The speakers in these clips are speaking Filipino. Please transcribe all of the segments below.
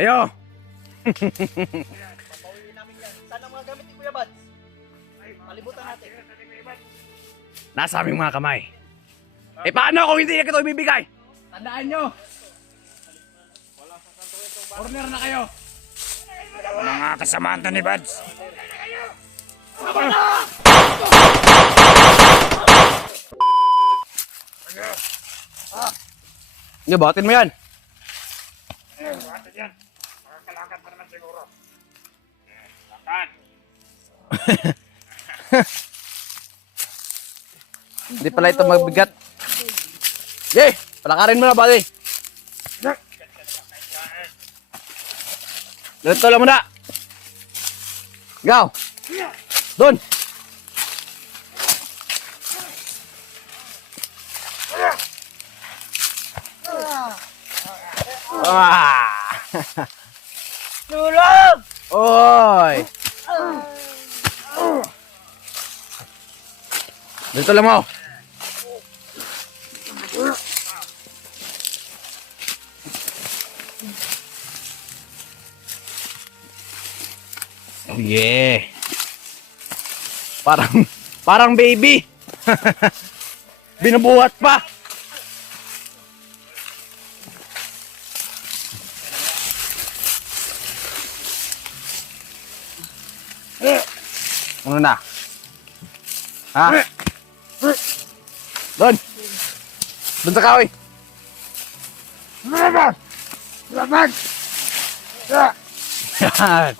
Ayo! Papawiin namin yan. Saan ang mga gamit ni Kuya Bads? Palibutan natin. Nasa aming mga kamay. Eh paano kung hindi na ito ibibigay? Tandaan nyo! Corner na kayo! Mga kasamaan to ni Bads. Nga, batin mo yan! Bakit yan? Makakalakad pa naman siguro. Lakad. Hindi pala ito magbigat. Yay! Palakarin mo na, buddy! Ganito lang muna! Ikaw! Doon! Ah! Tulog! Oy! Dito lang mo! Oh yeah! Parang baby! Binubuhat pa! Ano na? Ha? Doon! Doon sa kahoy! Labag! Labag! Yan!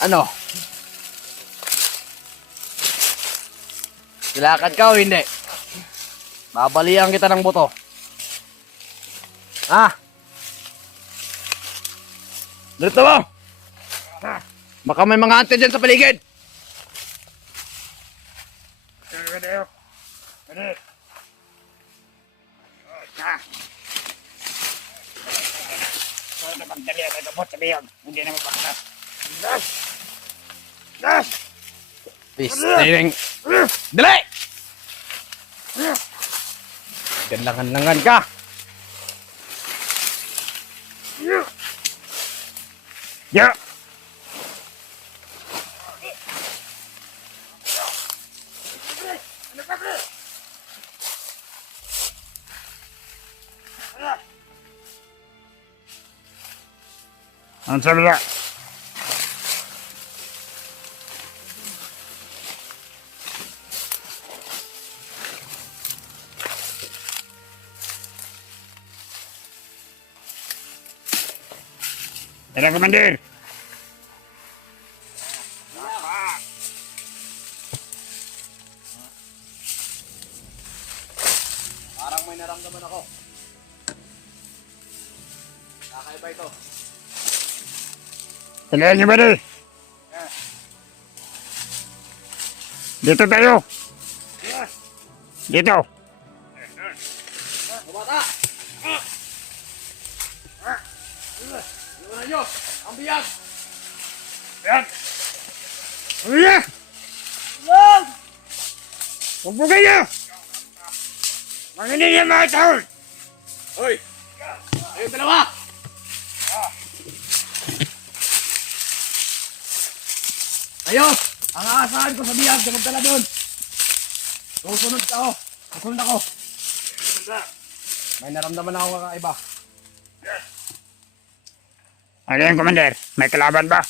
Ano? Kilakad ka o hindi? Babalian kita ng buto. Ha? Dito mo! Baka may mga ante dyan sa paligid! Kadeo. Kadeo. So, napagdali ang nagabot sa biyag. Hindi na mapagdas. Das! Das! Pisting! Dali! Ganlangan-langan ka! Ya! Ang sabi niya? Tara, Commander! Parang may naramdaman ako. Kakaiba ito. Kailangan niyo ba rin? Dito tayo! Dito! Bumata! Iwanan nyo! Ang biyag! Yan! Uya! Tulog! Huwag po kayo! Manginig yung mga taon! Hoy! Kayo dalawa! Kayo! Ang aasahan ko sa biyag, magdala doon! Susunod ka ako! Susunod ako! May naramdaman ako kakaiba. Ano yung Commander? May kalaban ba?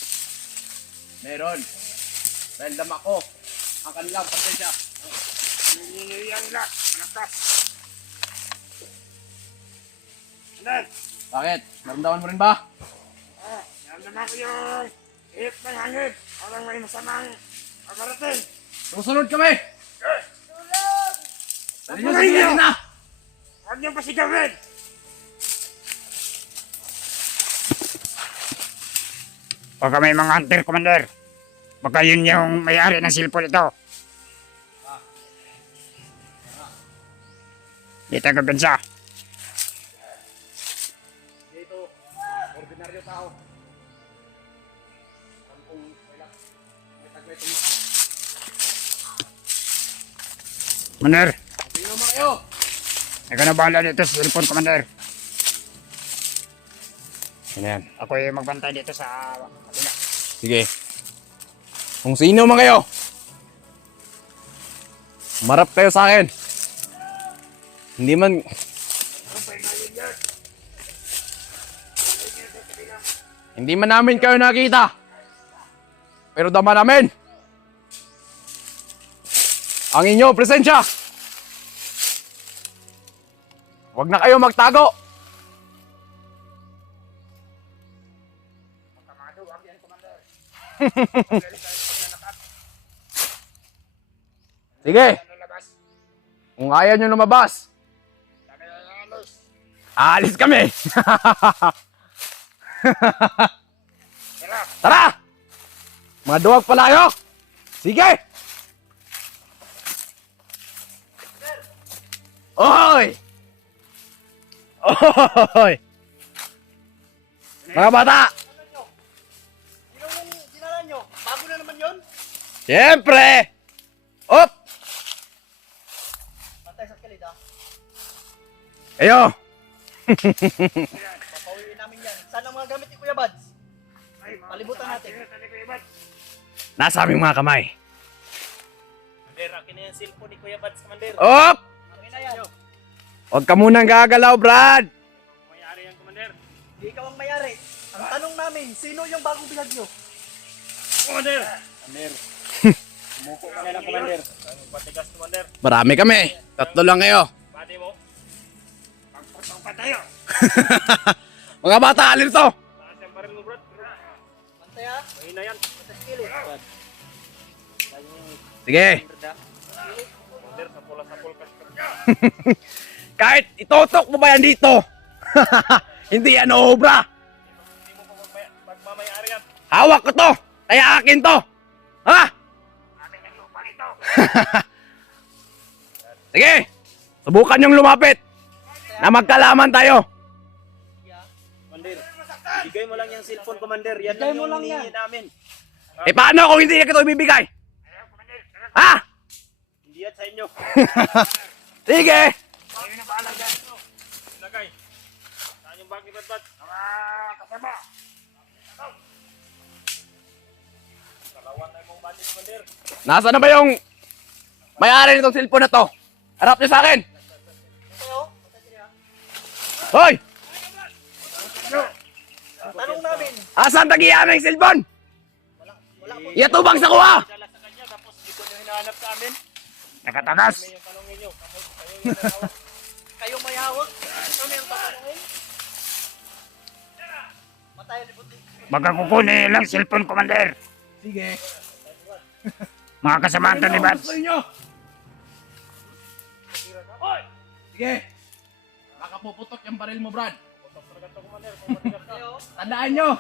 Meron. Dahil dama ko ang kanilang pasensya. Nangingiyan lang! Malakas! Commander! Bakit? Naramdaman mo rin ba? Yan naman ko yung ihip ng hangin! Parang may masamang makarating! Susunod kami! Tulog! Dali nyo sa biyag na! Huwag niyo pasigawin! Baka may mga hunter, Commander. Baka yun yung may-ari ng silpon ito. Dito ka bansa. Dito, ordinaryo tao. Kampong may taglay ito. Commander, Sino mo kayo? Ikaw na bahala dito sa cellphone, Commander. Yan. Ako yung magbantay dito sa kabila. Sige. Kung sino man kayo, marap kayo sa akin. Hindi man... Hindi man namin kayo nakita. Pero dama namin ang inyo presensya. Huwag na kayo magtago. Sige. Kung ayaw nyo lumabas, aalis kami. Tara! Mga duwag pala kayo. Sige. Oy! Oy! Mga bata! Ano nyo? Sino yung dinala nyo? Bago na naman yun? Siyempre! Op! Pantay sa kilid ah. Ayo! Papawiin namin yan. Saan ang mga gamit ni Kuya Bads? Palibutan natin. Nasa aming mga kamay. Commander, akin na yung cellphone ni Kuya Bads, Commander. Op! Akin na yan. Huwag ka munang gagalaw, Brad! Mayari yan, Commander. Hindi ikaw ang mayari. Ang tanong namin, sino yung bagong bilag nyo? Commander! Commander. Umuko ka na lang, Commander. Ang patigas, Commander. Marami kami. Tatlo lang kayo. Bati mo. Pagpagpag tayo. Mga bata, alin to! Taas yung baril mo, bro. Pantay ha? Mahina yan. Sa kilid. Sige. Commander, sapula-sapul ka. Kahit itotok mo ba yan dito? Hindi yan obra. Hindi mo pagmamayari yan. Hawak ko to. Kaya akin to. Ha? Amin ang lupa nito. Sige. Subukan yung lumapit. Na magkalaman tayo. Commander, bigay mo lang yung cellphone, Commander. Yan lang yung hinihingi namin. Eh paano kung hindi ka ito ibibigay? Ha? Hindi yan sa inyo. Sige. Kayo na bahala dyan. Ilagay. Saan yung bag ni Badbad? Mga kasama. Kalawan na yung body, Commander. Nasaan na ba yung may-ari nitong cellphone na to? Harap niyo sa akin. Kayo? Hoy! Ang tanong namin. Asan tagiyan ng cellphone? Wala po. Iatubang sa kuha. Dala sa kanya, tapos di ko nyo hinahanap sa amin. Nakatagas. Kami yung tanongin nyo. Kayo yung may hawak. Kayo may hawak. Kami ang tatanungin. Matayan ni Buti. Baka kukunin lang cellphone, Commander. Sige. Mga kasamahan to ni Bats. Gusto niyo? Sige. Baka puputok yung baril mo, Brad. Kayo, Tandaan nyo.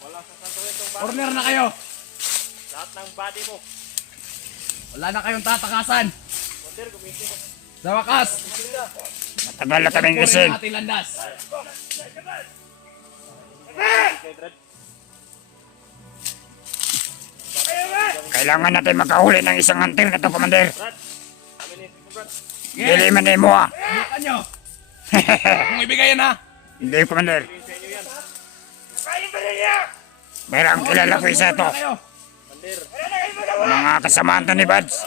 wala sa santuin itong bag. Corner na kayo. Lahat ng body mo. Wala na kayong tatakasan. Commander, gumitin mo. Sa wakas, Matagal na kaming puri gising. ang ating landas. Kay Brad. Kailangan natin makahuli ng isang antil na to, Commander. Brad. Kami ni Brad. Dili man din mo, ah. Bukan nyo. Kung ibigay yan, ha? Hindi, Commander. Sa inyo yan. Pero ang kilala ko isa to. Kayo. Commander. Mga kasamahan to ni Bats.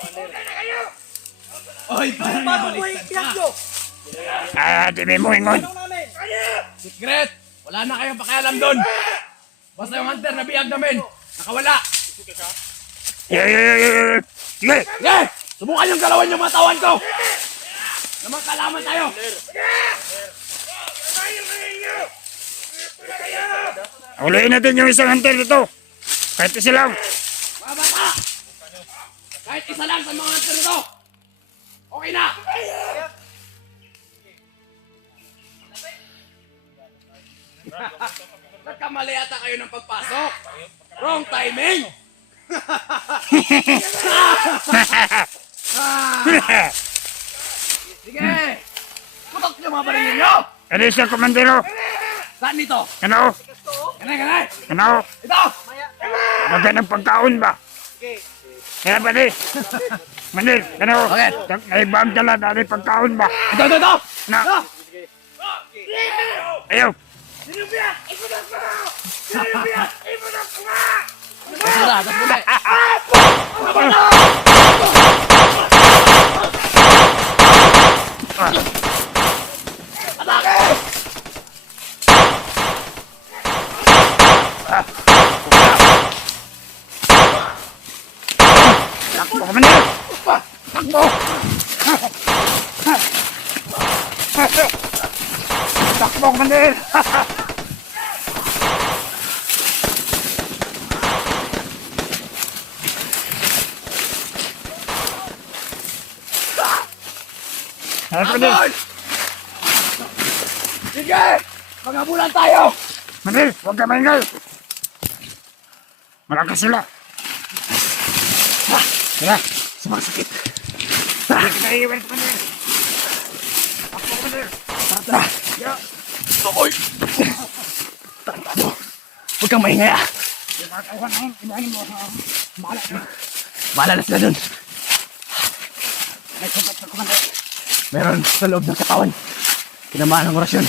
Oy, parang nabaliktad ka. Di mo ingon. Tanong namin. Secret. Wala na kayong pakialam doon. Basta yung hunter na biyag namin. Nakawala. Sige. Sige! Subukan yung galawan yung mga tawan ko. Na magkalaman tayo. Huliin natin yung isang hunter dito. Kahit isa lang. Mga bata! Kahit isa lang sa mga hunter nito. Okay na. Nagkamali ata kayo ng pagpasok. Wrong timing. Sige. Putok yung mga baril ninyo. Ano siya, Komandero? Saan dito? Ano? Kanay, kanay. Ano? Ito. Magandang pagkaon ba? Sige. Kaya pwede. Mandir, ano? Bakit? Naibang dala dali pagkaon ba? Ito! Na. Ayaw. Masira, tapos puti. Takbo ka Mandir. Takbo. Takbo ka Mandir. Ano Mandir? Sige! Maghabulan tayo! Mandir, huwag ka maingay. Malakas sila. Sila, sumasakit. Hindi kita iiwan sa Mandir. Takbo ka Mandir. Tara! Oy! Tarantado! Huwag kang maingay ah! Yung mga kaiwan na yun, ibahin mo. Malat na. Bahala na sila dun! May sugat sa Mandir. Meron sa loob ng katawan. Tinamaan ang orasyon.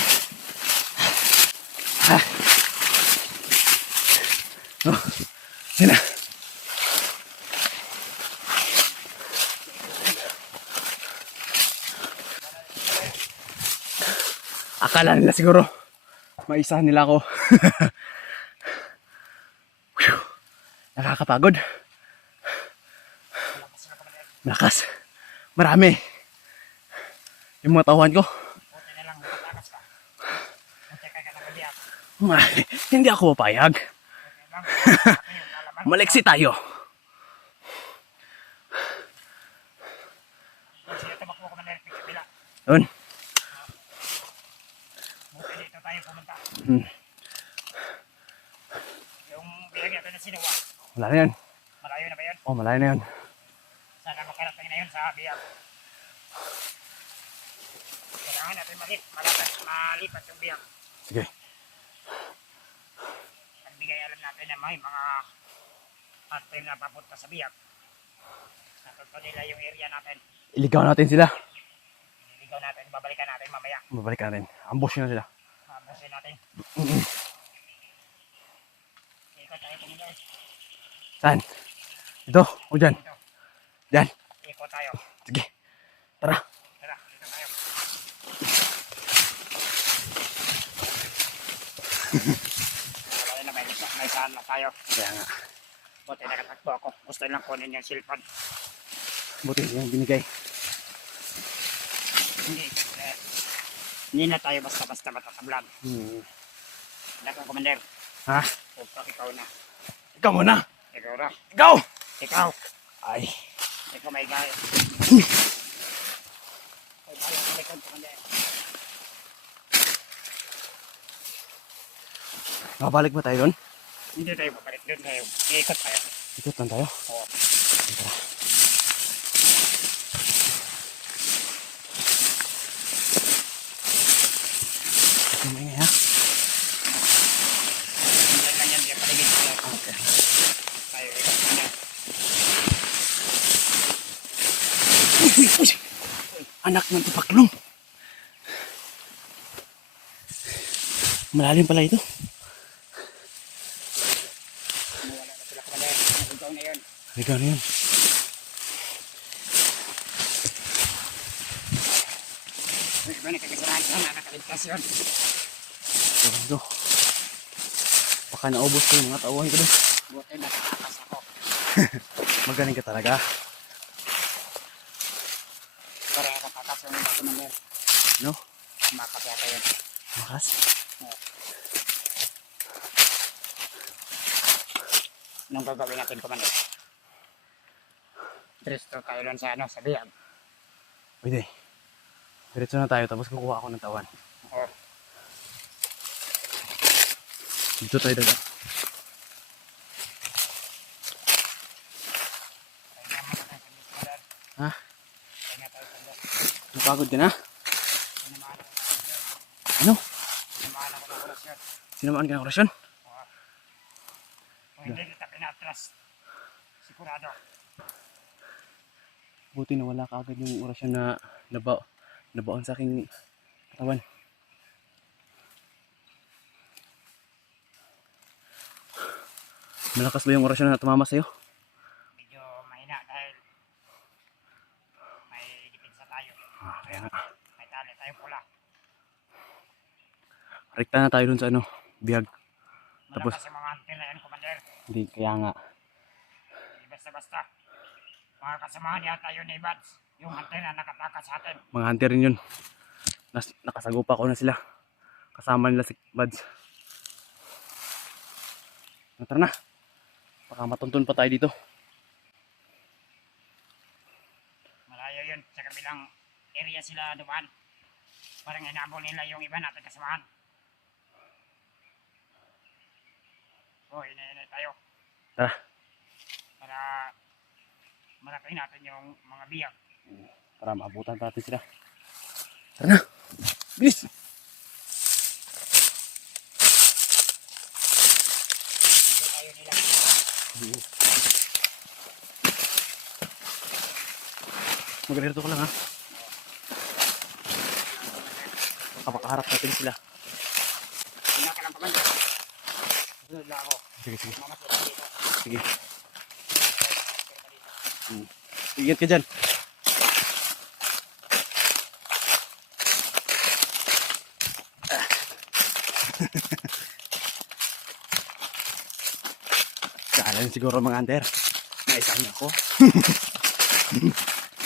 Ah. Oh, sina. Akala nila siguro maisahan nila ako. Whew. Nakakapagod. Malakas. Marami. Yung mga tauhan ko. Buti na lang, malakas ka. Buti ka nagaliyak. Hindi ako papayag. Buti lang. Ayun, alaman. Maliksi tayo. Sige, tumakbo ka Mandir. Pagkabila. Yun. Buti dito tayo pumunta. Hmm. Yung biyag natin na sinuwa. Wala na yan. Malayo na ba yun? Oh, malayo na yan. Sana makarating na yun sa biyag. Kailangan natin malipat yung biyag. Sige. Nagbigay alam natin na may mga parte na papunta sa biyag. Natuto nila yung area natin. Iligaw natin sila. Niligaw natin, babalikan natin mamaya. Babalikan natin. Ambush na sila. Mabusin natin. Ikot tayo pumunta. Saan? Dito? O dyan? Dito. Dyan. Ikot tayo. Sige. Tara. Tara, dito tayo. Wala na may saan na tayo. Kaya nga. Buti nakatakbo ako. Gusto lang kunin yung silpad. Buti yung binigay. Hindi. Hindi na tayo basta-basta matatablan. Nako, Commander. Ha? Ikaw na. Ikaw muna. Ikaw na. Ikaw! Ikaw. Ay. Ikaw may gaya. Ay, bayo sa likod, Commander. Mabalik ba tayo doon? Hindi tayo babalik doon tayo. Iikot tayo. Ikot lang tayo. Oo. Tara. Ikaw maingay ha? Hindi lang yan. Di paligid tayo. Okay. Tayo ikot muna. Uy! Anak ng tupaklong. Malalim pala ito. Wala na sila, Commander. Ikaw na yun. Ikaw na yun. Iba na kagasarahan ka na nakaligtas yun. Ito. Baka naubos ko yung mga tauhan ko doon. Buti nakatakas ako. Magaling ka talaga. Para nakatakas yung mga Commander. No? Makas yata yun. Makas. Anong gagawin natin, Commander? Diretso tayo lang sa sa biyag. Pwede. Diretso na tayo tapos kukuha ako ng tawan. Oo. Dito tayo dagat. Tayo naman natin sa Commander. Ha? Tayo na tayo sa biyag. Napagod ka na? Sinamaan ako ng orasyon. Ano? Sinamaan ako ng orasyon. Sinamaan ka ng orasyon? Kung hindi kita pinatras, sigurado. Buti na wala ka agad yung orasyon na nabaon sa aking katawan. Malakas ba yung orasyon na tumama sa'yo? Medyo mahina dahil may depensa tayo. Kaya nga. May tali tayo pula. Rekta na tayo dun sa bihag. Tapos, Malakas yung mga hunter na yan, Commander. hindi, kaya nga. Hindi basta-basta. Mga kasamahan yata yun ni Bads. Yung hunter na nakatakas sa atin. Mga hunter rin yun. Nakasagupa ko na sila. Kasama nila si Buds. Tara na. Baka matuntun pa tayo dito. Malayo yun. Sa kabilang area sila dumaan. Parang inabol nila yung iba natin kasamahan. Hinay-hinay tayo. Tara. Para marating natin yung mga biyag. Para maabutan natin sila. Tara na. Bilis. Hindi tayo nila. Mag-alerto ko lang ha. Kapakaharap natin sila. Hindi ka lang Commander. Sunod lang ako. Sige, sige. Mamasok ka dito. Sige. Ingat ka dyan. Kala siguro mga hunter. Naisa niya ako.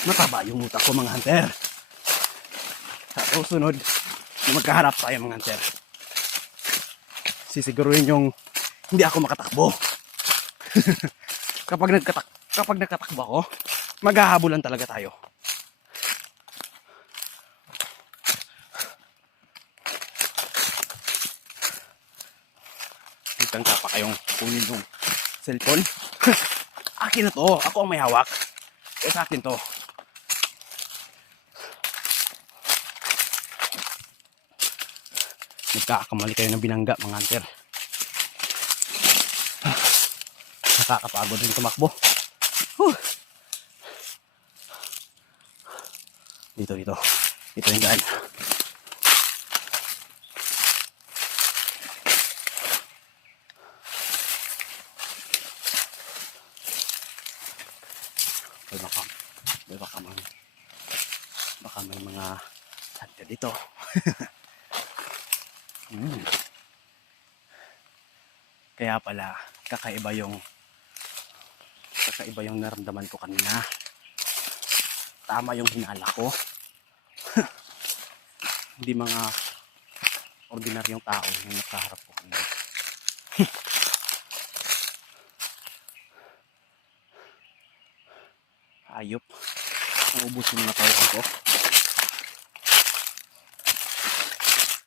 Mataba yung utak ko mga hunter. Sa susunod, magkaharap tayo mga hunter. Sisiguruhin yung hindi ako makatakbo. Kapag nagkatakbo ako, maghahabulan talaga tayo. Hintang pa kayong kunin yung cellphone. Akin na to. Ako ang may hawak. Eh sa akin to. Nagkakamali kayo ng binangga mga hunter. Nakakapagod rin tumakbo. Dito. Dito yung daan. Baka may mga hunter dito. Kaya pala kakaiba yung naramdaman ko kanina. Tama yung hinala ko. Hindi mga ordinaryong tao yung nakaharap ko kanina. Ayop. Naubos yung mga tao ko.